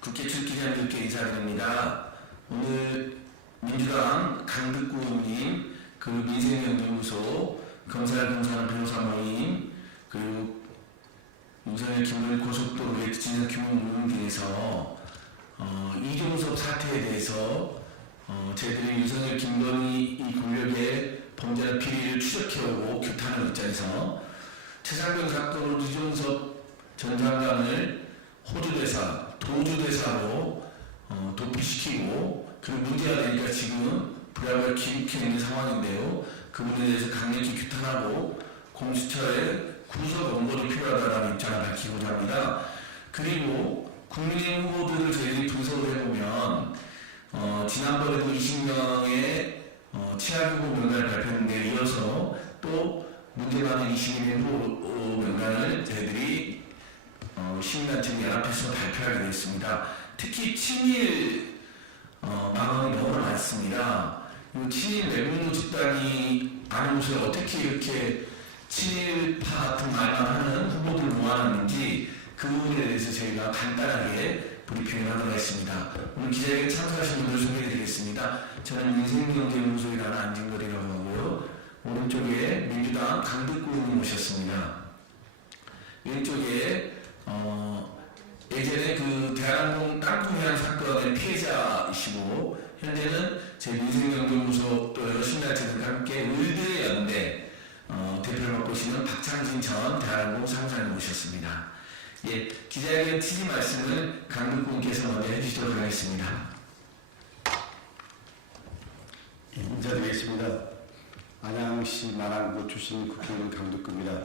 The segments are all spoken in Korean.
국회 출기자님께 인사드립니다. 오늘 민주당 강득구 의원님, 민생연구소 검찰공사관 변호사 모임, 그리고 윤석열 김건희 고속도로의 진상 규모 모임 등에서 이종섭 사태에 대해서 저희들이 윤석열 김건희 이 권력의 범죄나 비리를 추적해오고 규탄하는 입장에서 최상병 사건으로 이종섭 전 장관을 호주대사, 도주대사로 도피시키고 그리고 문제가 되니까 지금 불합을 기록해 있는 상황인데요. 그 부분에 대해서 강력히 규탄하고 공수처의 구속 원본이 필요하다는 입장을 밝히고자 합니다. 그리고 국민의힘 후보들을 저희들이 분석을 해보면 지난번에도 20명의 치안 후보 명단을 발표했는데 이어서 또 문제 많은 21인 후보 명단을 저희들이 시민단체 연합해서 발표하게 되었습니다. 특히 친일 망언이 너무 많습니다. 이 친일 외국노 집단이 많은 곳을 어떻게 이렇게 친일파 같은 말만 하는 후보들을 모아놨는지 그 부분에 대해서 저희가 간단하게 브리핑을 하도록 하겠습니다. 오늘 기자회견 참석하신 분들 소개해드리겠습니다. 저는 민생경제연구소에 안진걸이라고 하고요. 오른쪽에 민주당 강득구 의원 모셨습니다. 왼쪽에 예전에 대한항공 땅콩해양 사건의 피해자이시고 현재는 제 민생경제연구소 또 여러 시민단체들과 함께 의대 연대 대표를 맡고 계시는 박창진 전 대한항공 사무장님 모셨습니다. 예, 기자회견 취지 말씀을 강득구 의원께서 먼저 해주시도록 하겠습니다. 인사드리겠습니다. 안양시 마랑구 출신 국회의원 강득구입니다.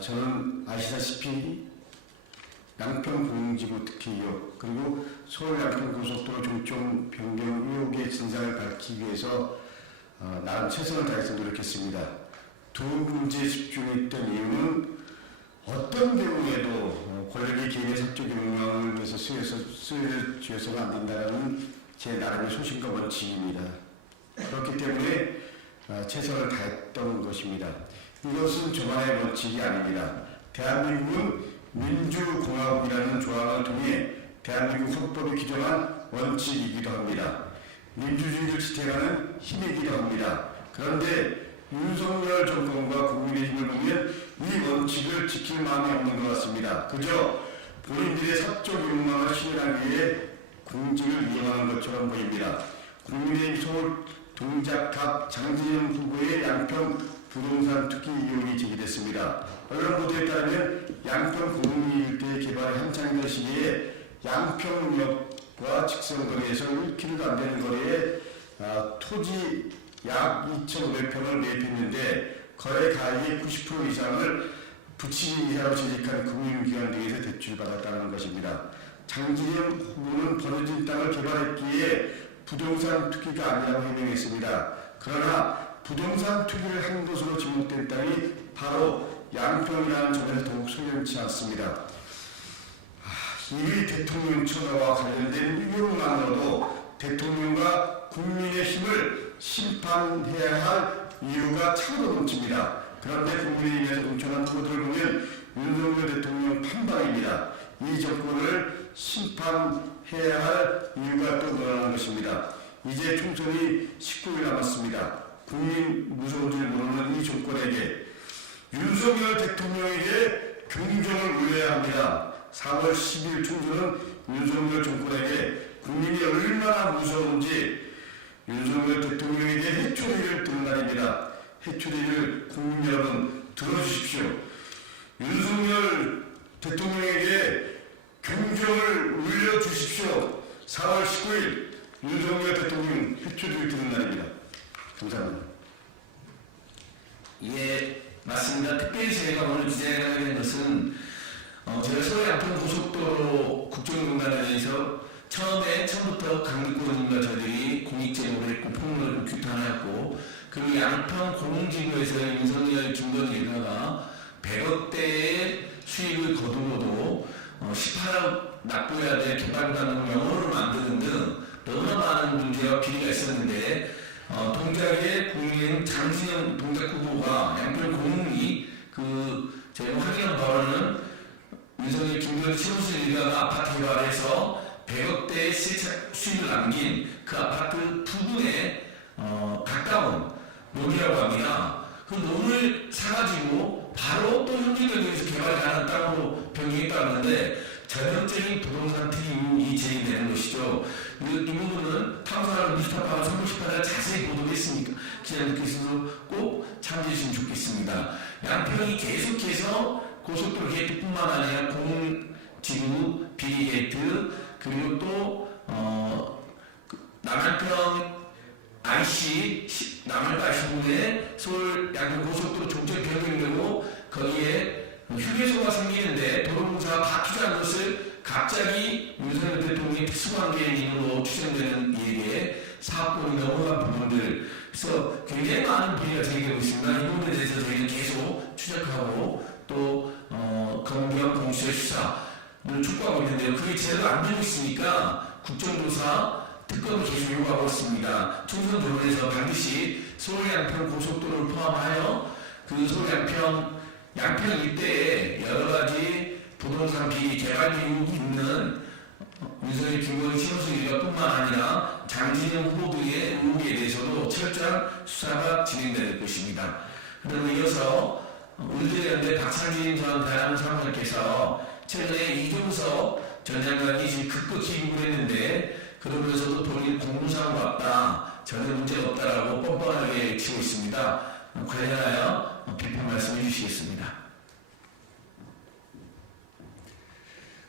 저는 아시다시피 양평공지구 특혜 의혹 그리고 서울 양평고속도로 종점 변경 의혹의 진상을 밝히기 위해서 나름 최선을 다해서 노력했습니다. 두 문제에 집중했던 이유는 어떤 경우에도 권력이 개인의 사적 욕망을 위해서 쓰여져서는 안 된다는 제 나름의 소신과 원칙입니다. 그렇기 때문에 최선을 다했던 것입니다. 이것은 저만의 원칙이 아닙니다. 대한민국은 민주공화국이라는 조항을 통해 대한민국 헌법이 규정한 원칙이기도 합니다. 민주주의를 지탱하는 힘이기도 합니다. 그런데 윤석열 정권과 국민의힘을 보면 이 원칙을 지킬 마음이 없는 것 같습니다. 그저 본인들의 사적 욕망을 실현하기 위해 공직을 이용하는 것처럼 보입니다. 국민의힘 서울 동작갑 장진영 후보의 양평 부동산 투기 의혹이 제기됐습니다. 언론 보도에 따르면 양평 공릉리 일대 개발이 한창이던 시기에 양평역과 직선거리에서 1km도 안 되는 거리에 토지 약 2,500평을 매입했는데 거래 가액의 90% 이상을 부친인 이사로 재직한 금융기관 등에서 대출받았다는 것입니다. 장진영 후보는 버려진 땅을 개발했기에 부동산 투기가 아니라고 해명했습니다. 그러나 부동산 투기를 한 것으로 지목된 땅이 바로 양평이라는 점에서 더욱 소연치 않습니다. 이 대통령 처가와 관련된 의혹만으로도 대통령과 국민의 힘을 심판해야 할 이유가 차고도 넘칩니다. 그런데 국민의힘에서 공천한 후보들을 보면 윤석열 대통령 판방입니다. 이 정권을 심판해야 할 이유가 또 늘어나는 것입니다. 이제 총선이 19일 남았습니다. 국민 무서운 줄 모르는 이 정권에게 윤석열 대통령에게 경종을 울려야 합니다. 4월 10일 총선은 윤석열 정권에게 국민이 얼마나 무서운지 윤석열 대통령에게 해초리를 드는 날입니다. 해초리를 국민 여러분 들어주십시오. 윤석열 대통령에게 경종을 울려주십시오. 4월 19일 윤석열 대통령 해초리를 드는 날입니다. 감사합니다. 예, 맞습니다. 특별히 저희가 오늘 기자회견을 하게 된 것은 저희가 서울 양평고속도로 국정농단에 대해서 처음부터 강득구 의원님과 저희들이 공익제보를 했고 폭로를 규탄하였고 그리고 양평 공흥지구에서 윤석열 김건희 일가가 100억대의 수익을 거두고도 18억 납부해야 될 개발단을 명호를 만드는 등 너무나 많은 문제와 비리가 있었는데 동작의 국민의힘 장진영 동작 후보가 양평 공흥리 저희가 확인한 바로는 윤석열 김건희 최우수 일가가 아파트 개발해서 100억대의 수익을 남긴 그 아파트 부근에 가까운 논이라고 합니다. 그 논을 사가지고 바로 또 현지 변경에서 개발이 가는 땅으로 변경했다고 하는데 전형적인 부동산 특임이 제기되는 것이죠. 이 부분은 탐사하는 뉴스타파가 3월 18일 자세히 보도했으니까 기자님께서도 꼭 참조해 주시면 좋겠습니다. 양평이 계속해서 고속도로 게이트뿐만 아니라 공지구 비리 게이트 그리고 또 남한평 IC 남한평 IC부에 서울 양평 고속도로 종점 변경되고 거기에 휴게소가 생기는데 도로공사가 바뀌지 않은 것을 갑자기 윤석열 대통령의 특수관계인으로 추정되는 이에게 사업권이 넘어간 부분들 그래서 굉장히 많은 분위기가 제기되고 있습니다. 이 부분에 대해서 저희는 계속 추적하고 또 검경 공수처 수사를 촉구하고 있는데요. 그게 제대로 안 되고 있으니까 국정조사 특검을 계속 요구하고 있습니다. 총선 도론에서 반드시 서울 양평 고속도로를 포함하여 그 서울 양평 일대에 여러 가지 부동산 비리 개발 비리 있는 윤석열, 김건희, 신호승 일가뿐만 아니라 장진영 후보들의 의혹에 대해서도 철저한 수사가 진행될 것입니다. 그러면 이어서 의대연대 박상진 전 대한민국 사무장께서 최근에 이종석 전 장관이 지금 극도 기입을 했는데 그러면서도 본인 공무상으로 왔다 전혀 문제가 없다라고 뻔뻔하게 치고 있습니다. 관련하여 비판 말씀해 주시겠습니다.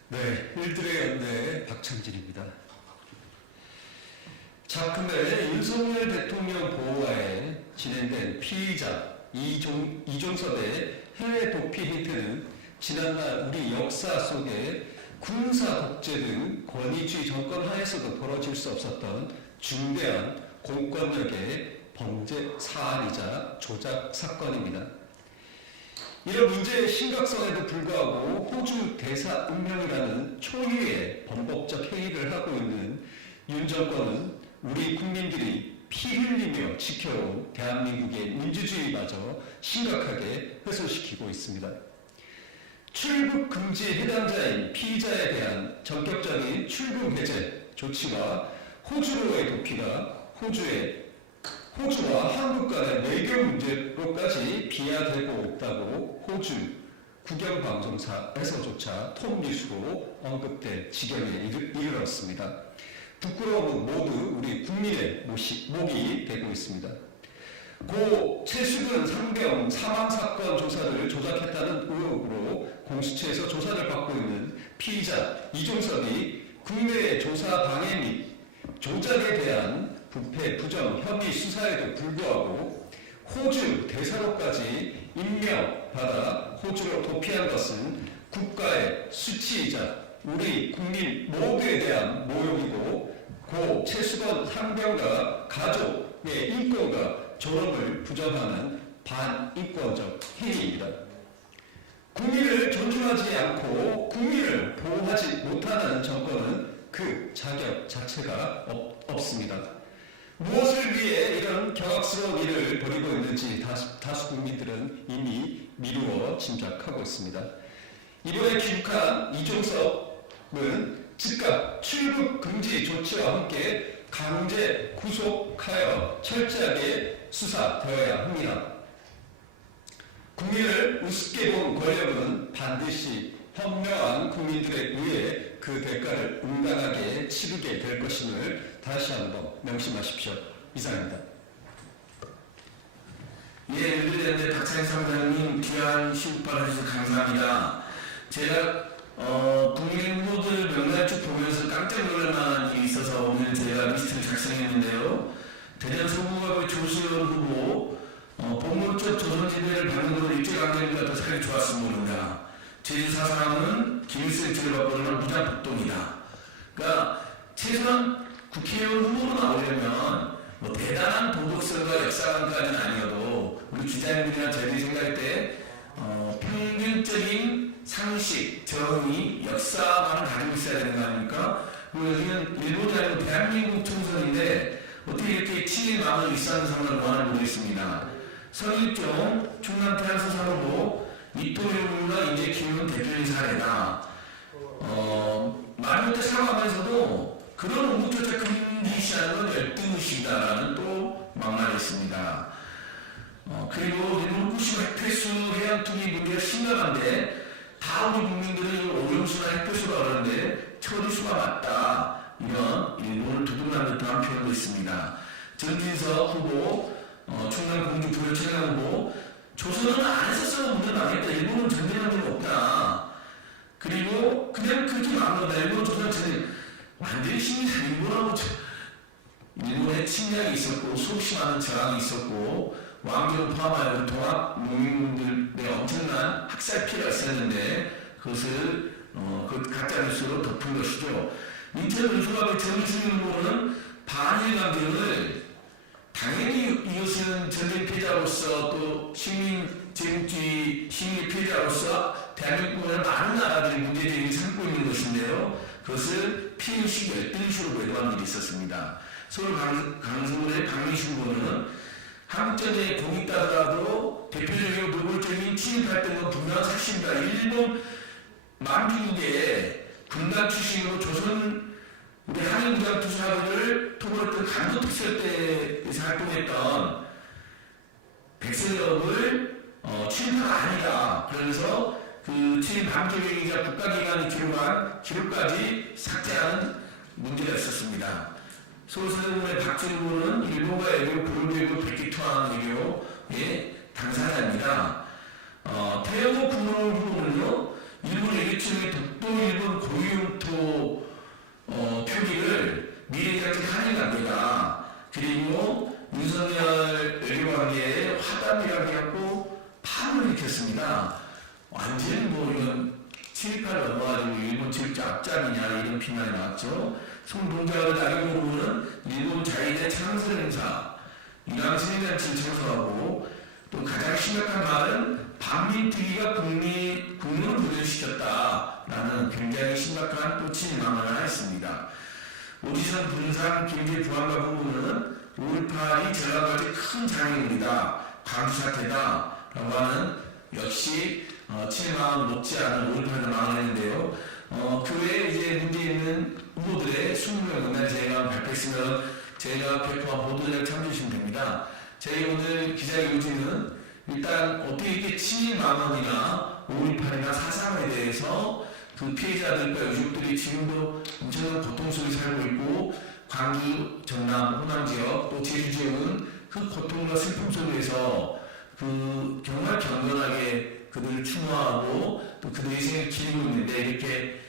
네, 일들의 연대 박창진입니다. 자, 근데 윤석열 대통령 보호하에 진행된 피의자 이종섭의 해외 도피 힌트는 지난날 우리 역사 속에 군사 독재 등 권위주의 정권 하에서도 벌어질 수 없었던 중대한 공권력의 범죄 사안이자 조작 사건입니다. 이런 문제의 심각성에도 불구하고 호주 대사 운명이라는 초유의 범법적 행위를 하고 있는 윤 정권은 우리 국민들이 피 흘리며 지켜온 대한민국의 민주주의마저 심각하게 훼손시키고 있습니다. 출국 금지 해당자인 피의자에 대한 전격적인 출국 해제 조치와 호주로의 도피가 호주와 한국 간의 외교 문제로까지 비화되고 있다고 호주 국영방송사에서조차 톱뉴스로 언급될 지경에 이르렀습니다. 부끄러움은 모두 우리 국민의 몫이 되고 있습니다. 고 최수근 상병 사망사건 조사를 조작했다는 의혹으로 공수처에서 조사를 받고 있는 피의자 이종섭이 국내의 조사 방해 및 조작에 대한 부패 부정 혐의 수사에도 불구하고 호주 대사로까지 임명받아 호주로 도피한 것은 국가의 수치이자 우리 국민 모두에 대한 모욕이고 고 최수건 상병과 가족의 인권과 존엄을 부정하는 반인권적 행위입니다. 국민을 존중하지 않고 국민을 보호하지 못하는 정권은 그 자격 자체가 없습니다. 무엇을 위해 이런 경악스러운 일을 벌이고 있는지 다수 국민들은 이미 미루어 짐작하고 있습니다. 이번에 귀국한 이종섭은 즉각 출국 금지 조치와 함께 강제 구속하여 철저하게 수사되어야 합니다. 국민을 우습게 본 권력은 반드시 현명한 국민들에 의해 그 대가를 응당하게 치르게 될 것임을 다시 한번 명심하십시오. 이상입니다. 예, 일일연대 박찬희 사무장님 귀한 시국발 해주셔서 감사합니다. 제가 국민 후보들 명단 쭉 보면서 깜짝 놀랄 만한 일이 있어서 오늘 제가 리스트를 작성했는데요. 대전 서구갑의 조수연 후보 본물적 조선지배를 받는 것으로 일제강점기가 더 살기 좋았으면 모른다. 제주 사상은 김일성 지를 받고는 무장폭동이다. 그러니까 최소한 국회의원 후보로 나오려면 뭐 대단한 도덕성과 역사관까지는 아니어도 우리 기자님들이나 저희들이 생각할 때 평균적인 상식, 정의, 역사만을 가지고 있어야 되는 거 아닙니까? 그리고 여기는 일본이 아니고 대한민국 총선인데 어떻게 이렇게 친일 마음을 일사하는 상황을 원하는 모르겠습니다. 서일종 충남 태안서사로도 이토요구가 이제 키우는 대표적인 사례다. 마지못해 사과하면서도 그런 의혹조차 금지시하는 건 열등의식이다라는 또 막말을 했습니다. 그리고 일본 후쿠시마 핵폐수 해양 투기 문제가 심각한데 다 우리 국민들은 오염수나 핵폐수라 그러는데 처리수가 맞다. 이런 일본을 두둔하는 듯한 표현도 있습니다. 전진석 후보, 충남 공주 부여청장 후보, 조선은 안 했었어도 문제는 아니겠다. 일본은 전쟁한 적이 없다. 그리고 그냥 그렇게 말한 거다. 일본 조선 전쟁 완전히 심리상 일본의 침략이 있었고 수없이 많은 저항이 있었고 왕조를 포함하여 동학 농민들의 엄청난 학살 피해가 있었는데 그것을 그 가짜 뉴스로 덮은 것이죠. 인천 의수갑의 정승윤 후보는 반일 감정을 당연히 이것은 전쟁 피해자로서 또 시민 제국주의 시민 피해자로서 대한민국의 많은 나라들이 문제제기를 삼고 있는 것인데요. 그것을 피해의식 열등의식으로 매도한 일이 있었습니다. 서울 강서구의 박민식 후보는 한국전쟁에 공이 있다더라도 대표적이고 노골적인 침입활동은 분명한 사실입니다. 일본 만주국의 군단 출신으로 조선 우리 한일무장 투사들을 토벌했던 강도특설대에서 활동했던 백설역을 침입파가 아니다. 그래서 그 침입 방조경이자 국가기관이 기록한 기록까지 삭제하는 문제가 있었습니다. 서울서대문의 박준 후보는 일본과 외교 고려되고 백기투항 외교의 당사자입니다. 태영호 국무원 후보는요, 일본 외교청의 독도 일본 고유용토 표기를 미래지향적 한일 관계다. 그리고 윤석열 외교관계에 화답이라고 해갖고 파문을 일으켰습니다. 완전히 이건 침입할 넘어가지고 일본 질주 앞장이냐 이런 비난이 나왔죠. 송동자의 나경원 후보는 일본 자위대 창설 행사, 유랑 승인단체를 청소하고 또 가장 심각한 말은 반민특위가 국민을 분열시켰다라는 굉장히 심각한 또 침망을 했습니다. 오지선 분산 김제 부안과 후보는 5.18이 전라도의 큰 장애물이다, 광주 사태다 라고 하는 역시 침망 못지않은 5.18을 망언했는데요. 그 외에 이제 문제 있는 후보들의 20명을 제가 발표했으면 제가 배포한 보도자를 참조하시면 됩니다. 저희 오늘 기자의 요지는 일단 어떻게 이렇게 침망언이나 5.18이나 4.3에 대해서 그 피해자들과 유족들이 지금도 엄청난 고통 속에 살고 있고 광주, 전남, 호남 지역 또 제주 지역은 그 고통과 슬픔 속에서 그 정말 경건하게 그들을 추모하고 또 그들의 인생을 기리고 있는데 이렇게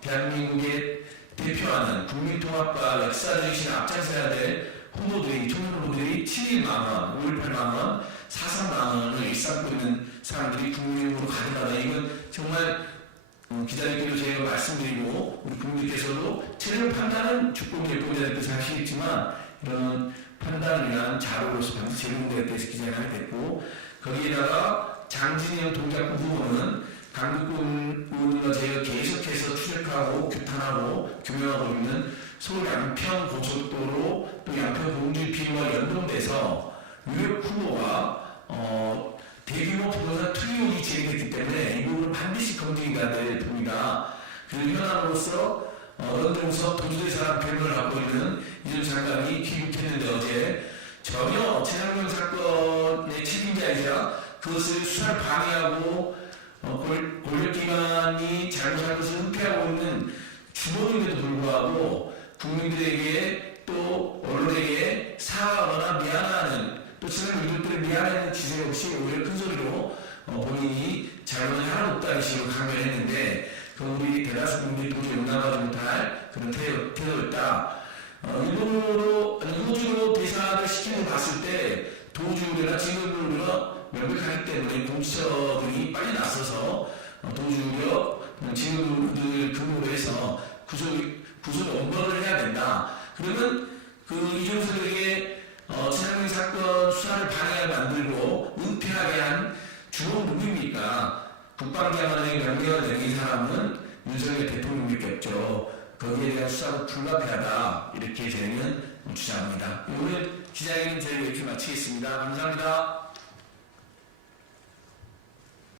대한민국의 대표하는 국민통합과 역사정신을 앞장서야 될 후보들이, 청년 후보들이 7.1만원, 5.18만원, 4.3만원을 일삼고 있는 사람들이 국민으로 가져가다. 이건 정말 기자님께도 제가 말씀드리고 우리 국민께서도 최종 판단은 주권 예보자들께서 하시겠지만 이런 판단을 위한 자료로서 반드시 제공되어야 돼서 기자를 하게 됐고 거기에다가 장진영 동작구 후보는 강북군 의원과 저희가 계속해서 추적하고 규탄하고 규명하고 있는 서울 양평 고속도로 또 양평 공주 비리와 연동돼서 유력 후보가 대규모 부동산 투기혹이 진행됐기 때문에 이 부분은 반드시 검증이 돼야 될 부분이다. 그리고 현안으로서 언론공서 도주대사랑 변호를 하고 있는 이준 장관이 귀국했는데 어제 전혀 최상병 사건의 책임자이자 그것을 수사를 방해하고 권력기관이 잘못한 것을 은폐하고 있는 주범임에도 불구하고 국민들에게 또 언론에게 사과하거나 미안하는 또 지난 유족들의 미안하는 기세 없이 오히려 큰 소리로 본인이 잘못을 하나도 없다는 식으로 강변을 했는데 우리 대다수 국민이 도저히 용납하지 못할 그런 태도였다. 일본으로 호주로 대사를 시키는 거 봤을 때 도주우려나 징역우려가 명백하기 때문에 공수처들이 빨리 나서서 도주우려 징역우려를 근거로 해서 구속 원본을 해야 된다. 그러면 그 이종석에게 최상민 사건 수사를 방해하게 만들고 은폐하게 한 주범 누구입니까? 국방장관에게 명령을 내린 사람은 윤석열 대통령밖에 없죠. 거기에 대한 수사가 불가피하다. 이렇게 저희는 주장합니다. 오늘 기자회견 저희가 이렇게 마치겠습니다. 감사합니다.